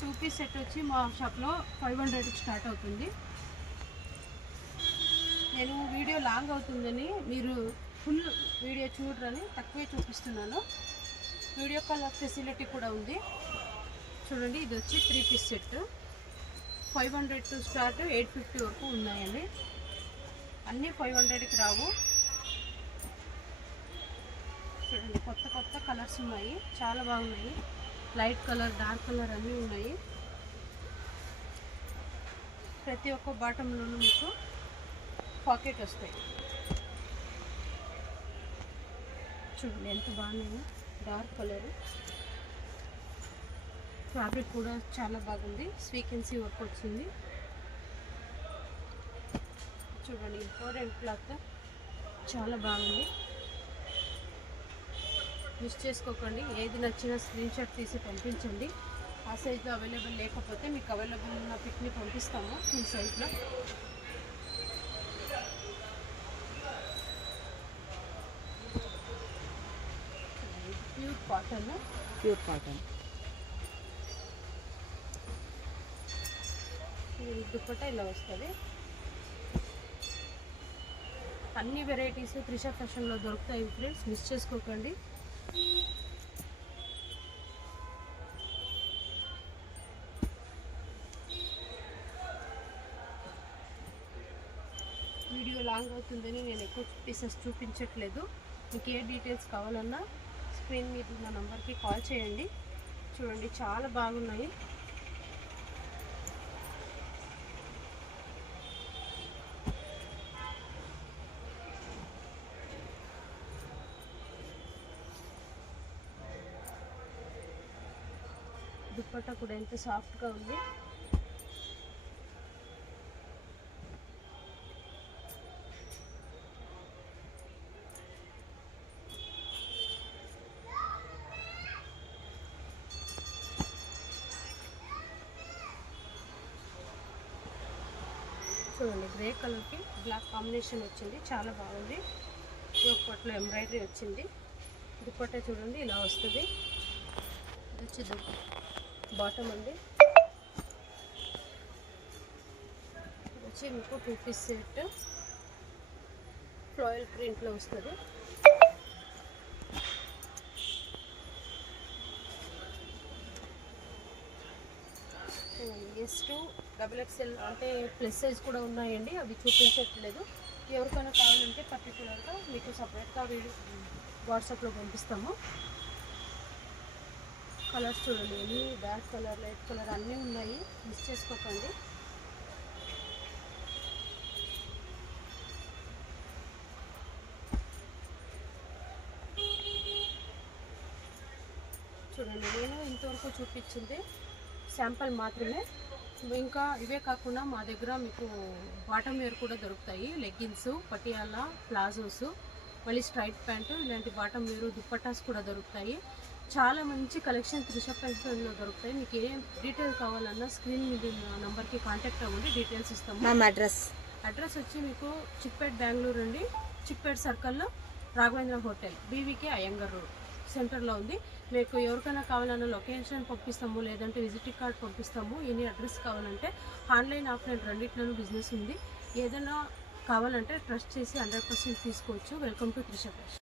Two piece set వచ్చి మా షాప్లో 500 స్టార్ట్ అవుతుంది. నేను వీడియో లాంగ్ అవుతుందని మీరు ఫుల్ వీడియో చూడరని తక్కువే చూపిస్తున్నాను. వీడియో కాల్ ఫెసిలిటీ కూడా ఉంది. చూడండి, ఇది వచ్చి 3 పీస్ సెట్ 500 టు స్టార్ట్ 850 వరకు ఉన్నాయండి. అన్నీ 500కి రావు. చూడండి, కొత్త కొత్త కలర్స్ ఉన్నాయి, చాలా బాగున్నాయి. లైట్ కలర్, డార్క్ కలర్ అన్నీ ఉన్నాయి. ప్రతి ఒక్క బాటంలోనూ మీకు పాకెట్ వస్తాయి. చూడండి ఎంత బాగున్నాయి. డార్క్ కలర్, ఫ్యాబ్రిక్ కూడా చాలా బాగుంది. స్వీకెన్సీ వర్క్ వచ్చింది. చూడండి, ఇంపార్టెంట్ క్లాత్ చాలా బాగుంది. మిస్ చేసుకోకండి. ఏది నచ్చినా స్క్రీన్ షాట్ తీసి పంపించండి. ఆ సైజులో అవైలబుల్ లేకపోతే మీకు అవైలబుల్ ఉన్న పిక్ని పంపిస్తాము ఈ సైజులో. ప్యూర్ కాటన్ దుపట్టా ఇలా వస్తుంది. అన్ని వెరైటీస్ త్రిషా ఫ్యాషన్లో దొరుకుతాయి ఫ్రెండ్స్, మిస్ చేసుకోకండి. వీడియో లాంగ్ అవుతుందని నేను ఎక్కువ పీసెస్ చూపించట్లేదు. మీకు ఏ డీటెయిల్స్ కావాలన్నా స్క్రీన్ మీద ఉన్న నంబర్కి కాల్ చేయండి. చూడండి, చాలా బాగున్నాయి. దుపట్టా కూడా ఎంత సాఫ్ట్గా ఉంది. చూడండి, గ్రే కలర్కి బ్లాక్ కాంబినేషన్ వచ్చింది, చాలా బాగుంది. దుపట్టాలో ఎంబ్రాయిడరీ వచ్చింది. దుపట్టా చూడండి ఇలా వస్తుంది. ఇది వచ్చి బాటమ్ అండి. ఇది వచ్చి మీకు 2 పీస్ సెట్ ఫ్లాయల్ ప్రింట్లో వస్తుంది. S2 XXL అంటే ప్లస్ సైజ్ కూడా ఉన్నాయండి, అవి చూపించట్లేదు. ఎవరికైనా కావాలంటే పర్టికులర్గా మీకు సపరేట్గా వాట్సాప్లో పంపిస్తాము. కలర్స్ చూడండి, ఎన్ని డార్క్ కలర్, లైట్ కలర్ అన్నీ ఉన్నాయి, మిస్ చేసుకోకండి. చూడండి, నేను ఇంతవరకు చూపించింది శాంపుల్ మాత్రమే. ఇంకా ఇవే కాకుండా మా దగ్గర మీకు బాటమ్ వేర్ కూడా దొరుకుతాయి. లెగ్గిన్స్, పటియాలా, ప్లాజోస్, మళ్ళీ స్ట్రైట్ ప్యాంటు, ఇలాంటి బాటమ్ వేరు దుప్పటాస్ కూడా దొరుకుతాయి. చాలా మంచి కలెక్షన్ త్రిషా ఫ్యాషన్లో దొరుకుతాయి. మీకు ఏ డీటెయిల్ కావాలన్నా స్క్రీన్ మీద నంబర్కి కాంటాక్ట్ అవ్వండి, డీటెయిల్స్ ఇస్తాము. మా అడ్రస్ వచ్చి మీకు చిక్పేట్ బెంగళూరు అండి. చిక్పేట్ సర్కిల్లో Raghavendra hotel, BVK Iyengar road సెంటర్లో ఉంది. మీకు ఎవరికైనా కావాలన్నా లొకేషన్ పంపిస్తాము, లేదంటే విజిటింగ్ కార్డ్ పంపిస్తాము. ఎనీ అడ్రస్ కావాలంటే ఆన్లైన్, ఆఫ్లైన్ రెండింటిలోనూ బిజినెస్ ఉంది. ఏదైనా కావాలంటే ట్రస్ట్ చేసి 100% తీసుకోవచ్చు. Welcome to Trisha fashion.